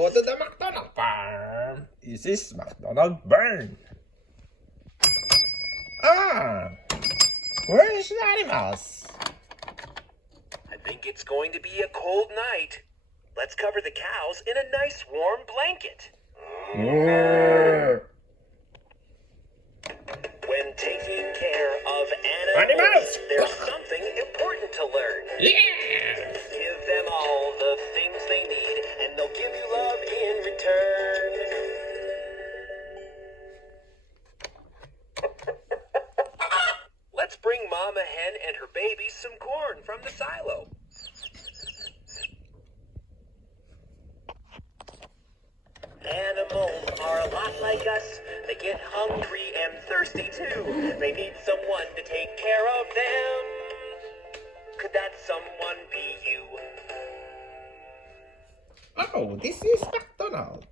go to the McDonald Farm. This is McDonald Barn. Where is the animals? I think it's going to be a cold night. Let's cover the cows in a nice warm blanket. When taking care of animals, there's something important to learn. Yeah! Give them all the things they need, and they'll give you love in return. Let's bring Mama Hen and her babies some corn from the silo. Animals are a lot like us. They get hungry and thirsty too. They need someone to take care of them. Could that someone be you? Oh, this is McDonald.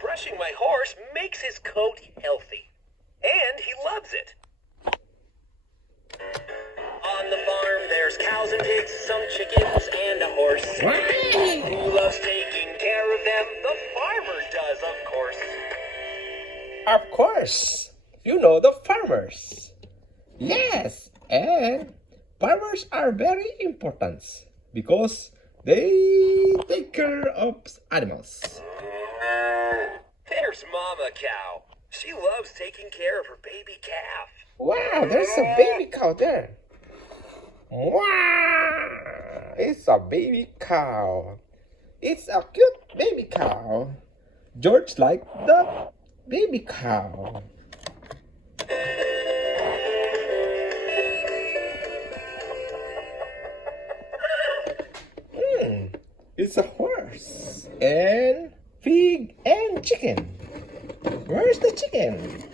Brushing my horse makes his coat healthy. And he loves it. On the farm, there's cows and pigs, some chickens, and a horse. Who loves taking care of them? The farmer does, of course. Of course. You know the farmers. Yes, and farmers are very important because they take care of animals. There's Mama Cow. She loves taking care of her baby calf. Wow, there's a baby cow there. Wow, it's a baby cow. It's a cute baby cow. George likes the baby cow. It's a horse and pig and chicken. Where's the chicken?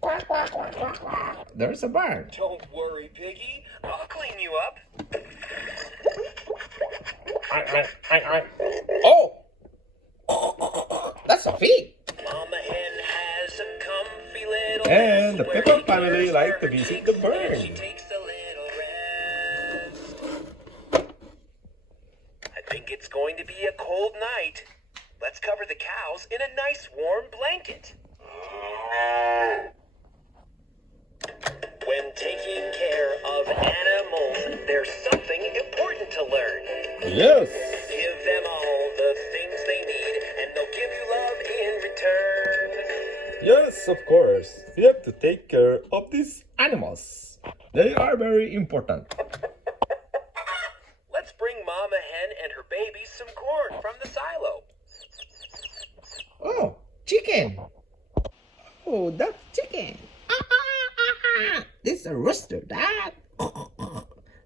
Quack, quack, quack, quack, quack. There's a barn. Don't worry, Piggy. I'll clean you up. Oh! That's a pig. Mama Hen has a comfy little And the nest where Peppa she family keeps like to her visit chicks the barn. and she takes a little rest. I think it's going to be a cold night. Let's cover the cows in a nice warm blanket. When taking care of animals, there's something important to learn. Yes. Give them all the things they need, and they'll give you love in return. Yes, of course. We have to take care of these animals. They are very important. Let's bring Mama Hen and her babies some corn from the silo. Oh, chicken. Oh, that's chicken. This is a rooster, Dad.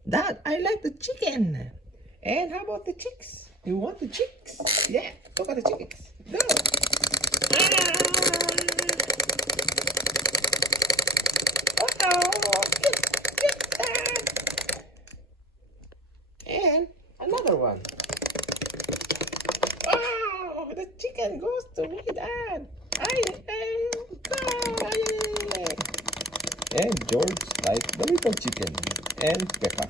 Dad, I like the chicken. And how about the chicks? You want the chicks? Yeah, look at the chickens. Go. And another one. Oh, the chicken goes to me, Dad. And George likes the little chicken and Peppa.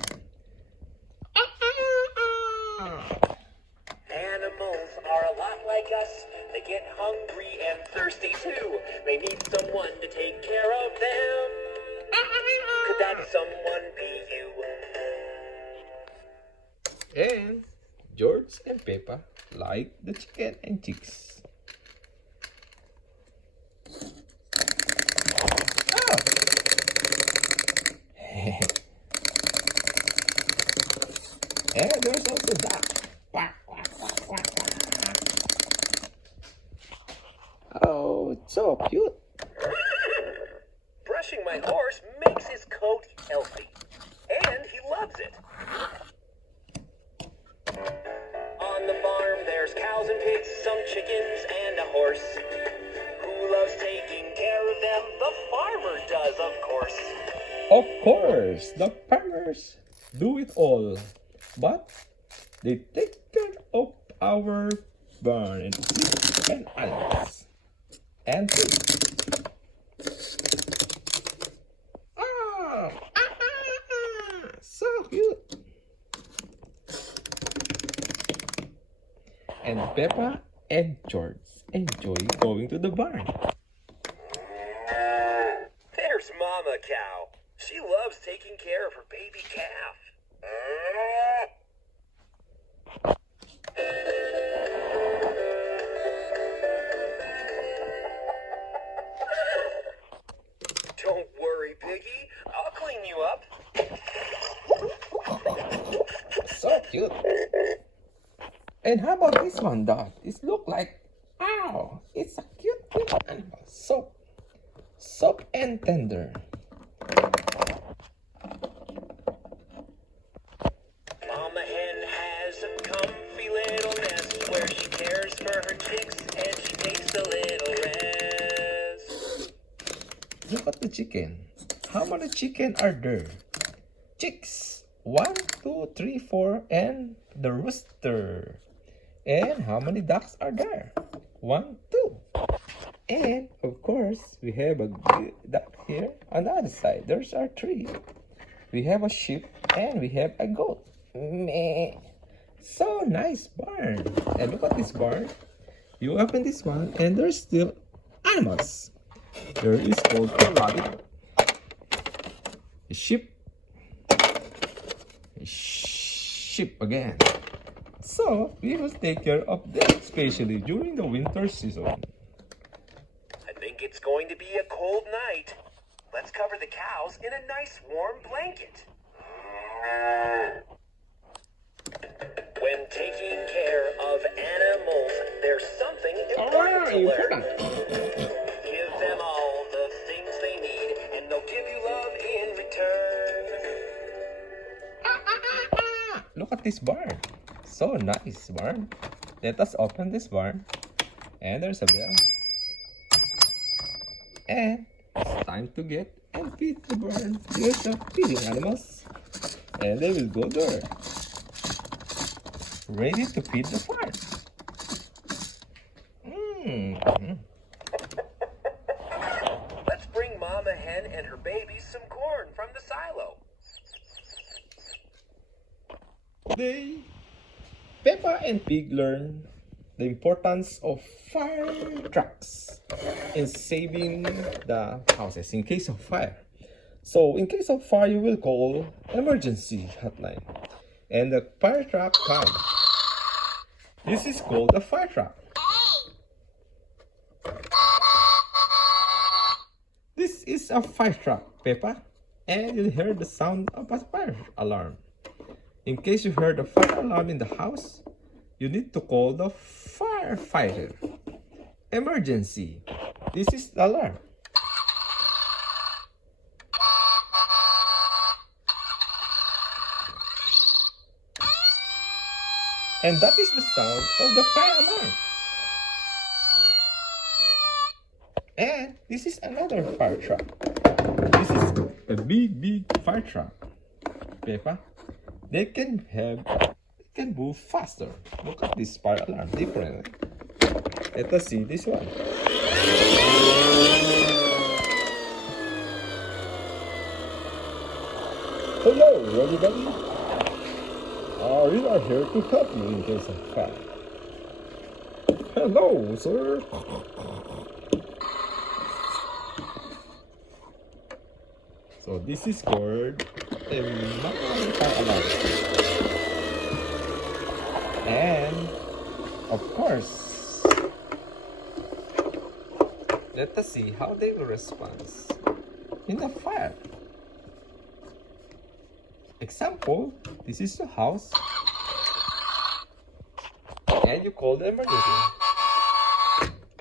Animals are a lot like us. They get hungry and thirsty too. They need someone to take care of them. Could that someone be you? And George and Peppa like the chicken and chicks. Oh. And there's also duck. Quack, quack, quack, quack, quack. Oh, it's so cute. Brushing my horse makes his coat healthy. And he loves it. On the farm, there's cows and pigs, some chickens, and a horse. Who loves taking care of them? The farmer does, of course. Of course, the farmers do it all. But they take care of our barn and sheep and animals. And pigs. So cute. Peppa and George enjoy going to the barn. There's Mama Cow. She loves taking care of her baby calf. Don't worry, Piggy. I'll clean you up. So cute. And how about this one, Dot? It look like, ow, it's a cute animal. Soft and tender. Mama hen has a comfy little nest where she cares for her chicks and she takes a little rest. Look at the chicken. How many chicken are there? Chicks. 1, 2, 3, 4, and the rooster. And how many ducks are there? 1, 2. And of course, we have a duck here on the other side. There's our 3. We have a sheep and we have a goat. Meh. So nice barn. And look at this barn. You open this one and there's still animals. There is called a rabbit, a sheep, again. So we must take care of them, especially during the winter season. I think it's going to be a cold night. Let's cover the cows in a nice warm blanket. When taking care of animals, there's something important to learn. Give them all the things they need, and they'll give you love in return. Look at this barn. So nice barn. Let us open this barn. And there's a bell. And it's time to get and feed the barn. Here's the feeding animals. And they will go there. Ready to feed the farm. Let's bring Mama Hen and her babies some corn from the silo. Peppa and Pig learn the importance of fire trucks in saving the houses in case of fire. So in case of fire, you will call emergency hotline. And the fire truck comes. This is called a fire truck. This is a fire truck, Peppa. And you'll hear the sound of a fire alarm. In case you heard a fire alarm in the house, you need to call the firefighter. Emergency. This is the alarm. And that is the sound of the fire alarm. And this is another fire truck. This is a big fire truck, Peppa. They can move faster. Look at this fire alarm, different. Let us see this one. Hello, everybody. We are here to help you in case of fire. Hello, sir. So this is called a fire alarm. And of course, let us see how they will respond in the fire. Example, this is the house and you call the emergency.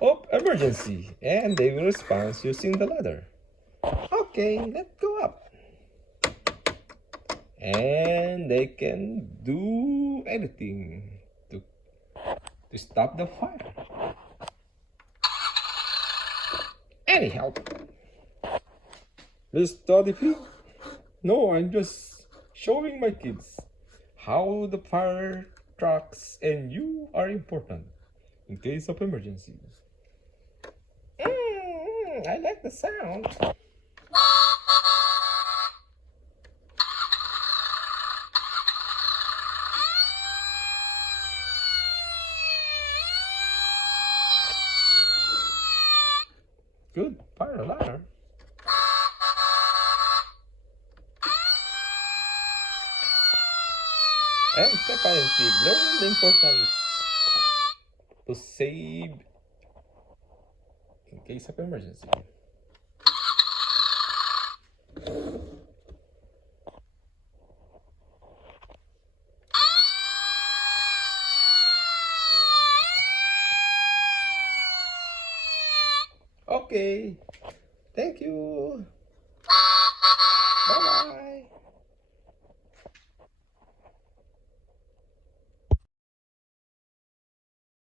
Oh, emergency, and they will respond using the ladder. Okay, let's go up. And they can do anything to stop the fire. Any help? Let's study, please. No, I'm just showing my kids how the fire trucks and you are important in case of emergency. I like the sound. Good fire alarm. And Peppa and Pig learn the importance to save in case of emergency. Okay, thank you. Bye bye.